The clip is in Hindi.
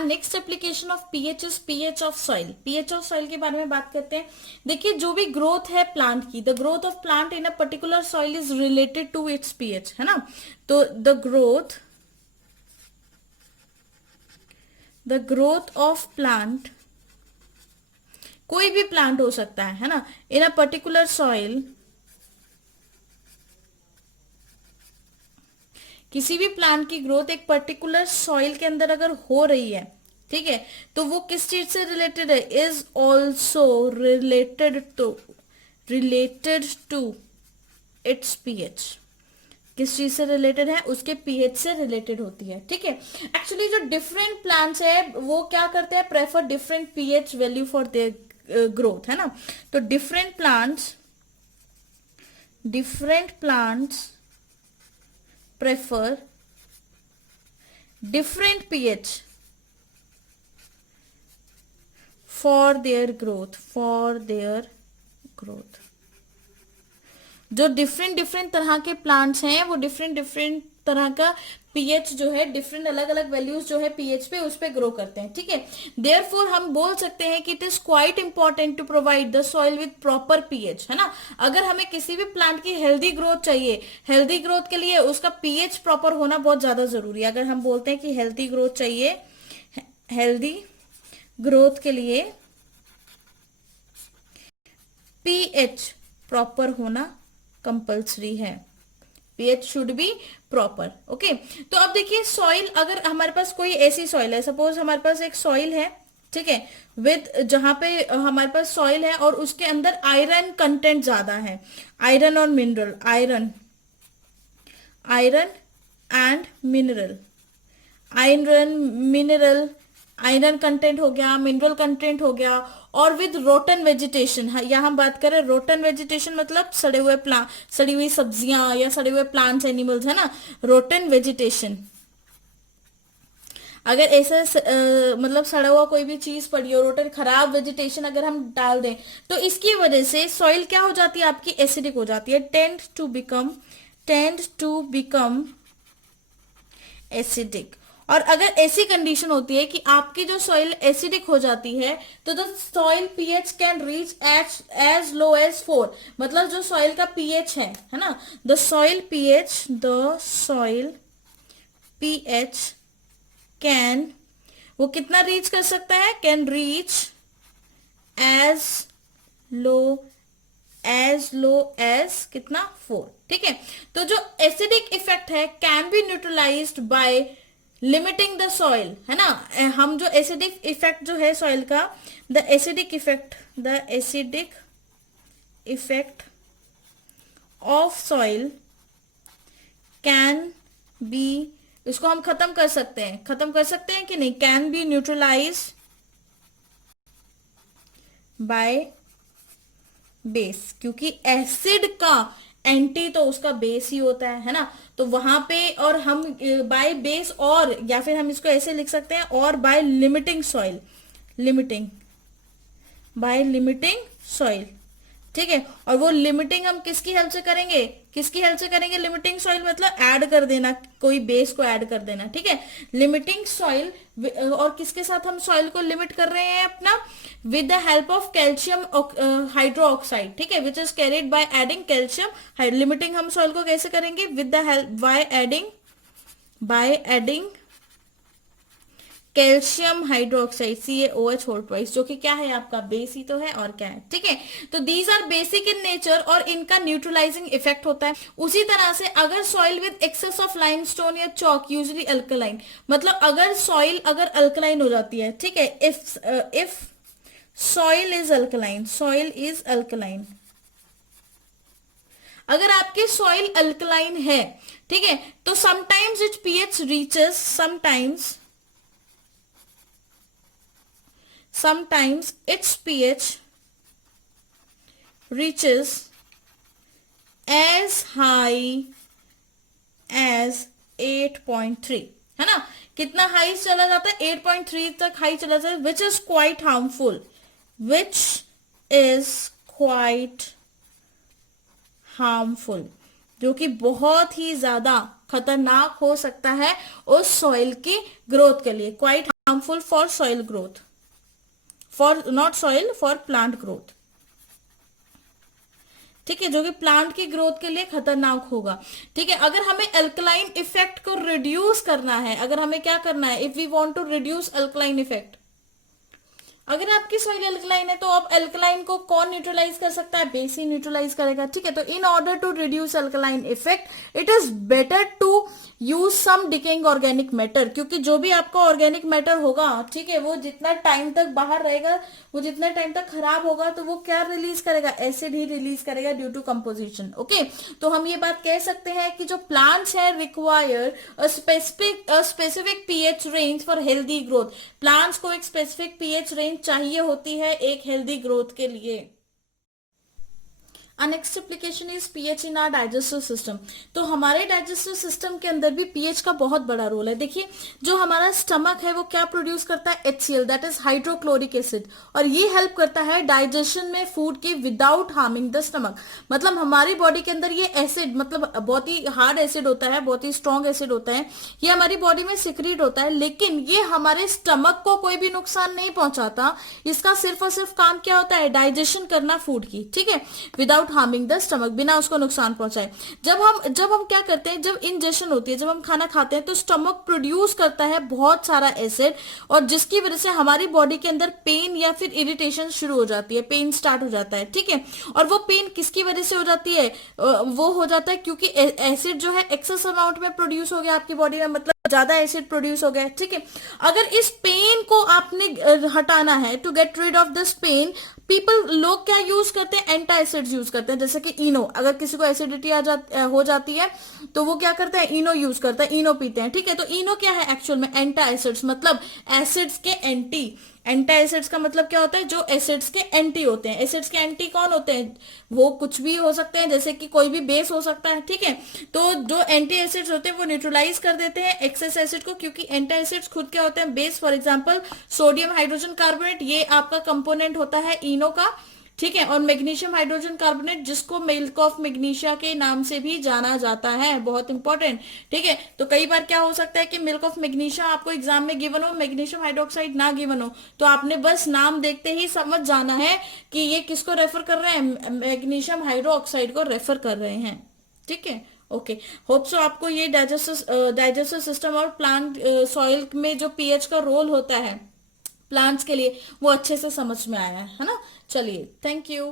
Next application of pH is pH of soil. PH of soil के बारे में बात करते हैं। देखिए जो भी ग्रोथ है प्लांट की, the growth of plant in a particular soil is related to its pH, है ना। तो द ग्रोथ ऑफ प्लांट, कोई भी प्लांट हो सकता है ना, इन अ पर्टिकुलर सॉइल, किसी भी प्लांट की ग्रोथ एक पर्टिकुलर सॉइल के अंदर अगर हो रही है, ठीक है, तो वो किस चीज से रिलेटेड है, is also related to its pH. किस चीज से रिलेटेड है, उसके पीएच से रिलेटेड होती है, ठीक है। एक्चुअली जो डिफरेंट प्लांट्स है वो क्या करते हैं, prefer different pH value for their growth, है ना। तो different plants prefer different pH for their growth। जो डिफरेंट तरह के प्लांट्स हैं वो डिफरेंट तरह का पीएच जो है, डिफरेंट अलग अलग वैल्यूज जो है पीएच पे, उस पे ग्रो करते हैं, ठीक है। देयरफॉर हम बोल सकते हैं कि it is quite important to provide the soil with proper pH, है ना। अगर हमें किसी भी प्लांट की हेल्दी ग्रोथ चाहिए, हेल्दी ग्रोथ के लिए उसका पीएच प्रॉपर होना बहुत ज्यादा जरूरी है। अगर हम बोलते हैं कि हेल्दी ग्रोथ चाहिए, हेल्दी ग्रोथ के लिए पीएच प्रॉपर होना कंपल्सरी है, pH should be proper, okay. तो अब देखिए सॉइल, अगर हमारे पास कोई ऐसी सॉइल है, सपोज हमारे पास एक सॉइल है, ठीक है, विद जहां पे हमारे पास सॉइल है और उसके अंदर आयरन कंटेंट ज्यादा है, आयरन और mineral, iron and mineral, mineral iron content हो गया, मिनरल कंटेंट हो गया, और विद रोटन वेजिटेशन। या हम बात करें रोटन वेजिटेशन मतलब सड़ी हुई सब्जियां या सड़े हुए प्लांट्स, एनिमल्स, है ना, रोटन वेजिटेशन। अगर ऐसा मतलब सड़ा हुआ कोई भी चीज पड़ी हो, रोटन खराब वेजिटेशन अगर हम डाल दें, तो इसकी वजह से सॉइल क्या हो जाती है, आपकी एसिडिक हो जाती है, टेंड टू बिकम एसिडिक। और अगर ऐसी कंडीशन होती है कि आपकी जो सॉइल एसिडिक हो जाती है, तो the soil pH can reach as low as 4। मतलब जो सॉइल का पीएच है ना, द सॉइल पीएच कैन, वो कितना रीच कर सकता है, can reach as low as कितना, 4, ठीक है। तो जो एसिडिक इफेक्ट है can be neutralised by limiting the soil, है ना। हम जो एसिडिक इफेक्ट जो है सॉइल का, the acidic effect of soil can be, इसको हम खत्म कर सकते हैं कि नहीं, can be neutralise by base, क्योंकि एसिड का एंटी तो उसका बेस ही होता है ना। तो वहां पे, और हम बाय बेस, और या फिर हम इसको ऐसे लिख सकते हैं, और बाय लिमिटिंग सॉइल, ठीक है। और वो लिमिटिंग हम किसकी हेल्प से करेंगे, लिमिटिंग सॉइल मतलब ऐड कर देना, कोई बेस को ऐड कर देना, ठीक है। लिमिटिंग सॉइल, और किसके साथ हम सॉइल को लिमिट कर रहे हैं अपना, with the help of calcium hydroxide, ठीक है, which is carried by adding calcium. Limiting हम सॉइल को कैसे करेंगे, with the help by adding calcium hydroxide CaOH whole twice, जो कि क्या है, आपका बेस ही तो है, और क्या है, ठीक है। तो these are basic in nature, और इनका न्यूट्रलाइजिंग इफेक्ट होता है। उसी तरह से अगर soil with excess of limestone या चॉक, यूजुअली अल्कलाइन, मतलब अगर सॉइल अगर अल्कलाइन हो जाती है, ठीक है, इफ सॉइल इज अल्कलाइन, अगर आपकी सॉइल अल्कलाइन है, ठीक है, तो sometimes it pH reaches, sometimes its pH reaches as high as 8.3, है ना। कितना हाई चला जाता है, 8.3 तक हाई चला जाता है, which is quite harmful, जो कि बहुत ही ज्यादा खतरनाक हो सकता है उस सॉइल की ग्रोथ के लिए, quite harmful for soil growth, for not soil, for plant growth, ठीक है, जो कि प्लांट की ग्रोथ के लिए खतरनाक होगा। ठीक है, अगर हमें अल्कलाइन इफेक्ट को रिड्यूस करना है, अगर हमें क्या करना है, if we want to reduce alkaline effect, अगर आपकी सॉइल अल्कलाइन है तो अब अल्कलाइन को कौन न्यूट्रलाइज कर सकता है, बेस ही न्यूट्रलाइज करेगा। ठीक है, तो in order to reduce alkaline effect it is better to use some decaying organic matter, क्योंकि जो भी आपका ऑर्गेनिक मैटर होगा, ठीक है, वो जितना टाइम तक बाहर रहेगा, वो जितना टाइम तक खराब होगा, तो वो क्या रिलीज करेगा, एसिड ही रिलीज करेगा ड्यू टू कंपोजिशन। ओके, तो हम ये बात कह सकते हैं कि जो प्लांट्स है require a specific pH range for healthy growth, plants को एक स्पेसिफिक पीएच रेंज चाहिए होती है एक हेल्दी ग्रोथ के लिए। Next application is pH in are digestive system. तो हमारे डाइजेस्टिव सिस्टम के अंदर भी पीएच का बहुत बड़ा रोल है। देखिए, जो हमारा स्टमक है वो क्या प्रोड्यूस करता है, HCl, that is hydrochloric acid, और ये हेल्प करता है डाइजेशन में फूड के विदाउट हार्मिंग द स्टमक। मतलब हमारी बॉडी के अंदर ये एसिड, मतलब बहुत ही हार्ड एसिड होता है, बहुत ही स्ट्रॉन्ग एसिड होता है, ये हमारी बॉडी में सिक्रीट होता है, लेकिन ये हमारे स्टमक को कोई भी नुकसान नहीं पहुंचाता। इसका सिर्फ और सिर्फ काम क्या होता है, डाइजेशन करना फूड की, ठीक है, विदाउट हार्मिंग द स्टमक, बिना उसको नुकसान पहुंचाए। जब हम क्या करते हैं, जब इंजेशन होती है, जब हम खाना खाते हैं, तो स्टमक प्रोड्यूस करता है बहुत सारा एसिड, और जिसकी वजह से हमारी बॉडी के अंदर पेन या फिर इरिटेशन शुरू हो जाती है, पेन स्टार्ट हो जाता है। ठीक है, और वो पेन किसकी वजह से हो जाती है, वो हो जाता है क्योंकि एसिड जो है एक्सेस अमाउंट में प्रोड्यूस हो गया आपकी बॉडी में, मतलब ज्यादा एसिड प्रोड्यूस हो गया। ठीक है, अगर इस पेन को आपने हटाना है, to get rid of this pain, लोग क्या यूज करते हैं, एंटा एसिड्स यूज करते हैं, जैसे कि इनो। अगर किसी को एसिडिटी हो जाती है तो वो क्या करता है, इनो यूज करता है, इनो पीते हैं। ठीक है, तो इनो क्या है एक्चुअल में, एंटा एसिड्स, मतलब एसिड्स के एंटी। एंटा एसिड्स का मतलब क्या होता है, जो एसिड्स के एंटी होते हैं। एसिड्स के एंटी कौन होते हैं, वो कुछ भी हो सकते हैं, जैसे कि कोई भी बेस हो सकता है। ठीक है, तो जो एंटी एसिड्स होते हैं वो न्यूट्रलाइज कर देते हैं एक्सेस एसिड को, क्योंकि एंटा एसिड्स खुद क्या होते हैं, base. For example sodium hydrogen carbonate, ये आपका कंपोनेंट होता है इनो का। ठीक है, और मैग्नीशियम हाइड्रोजन कार्बोनेट, जिसको मिल्क ऑफ मैग्नीशिया के नाम से भी जाना जाता है, बहुत इंपॉर्टेंट। ठीक है, तो कई बार क्या हो सकता है कि मिल्क ऑफ मैग्नीशिया आपको एग्जाम में गिवन हो, मैग्नीशियम हाइड्रोक्साइड ना गिवन हो, तो आपने बस नाम देखते ही समझ जाना है कि ये किसको रेफर कर रहे हैं, मैग्नीशियम हाइड्रोक्साइड को रेफर कर रहे हैं। ठीक है, ओके, होप सो आपको ये डाइजेस्टिव सिस्टम और प्लांट सॉइल में जो पीएच का रोल होता है प्लांट्स के लिए, वो अच्छे से समझ में आया है ना। चलिए, थैंक यू।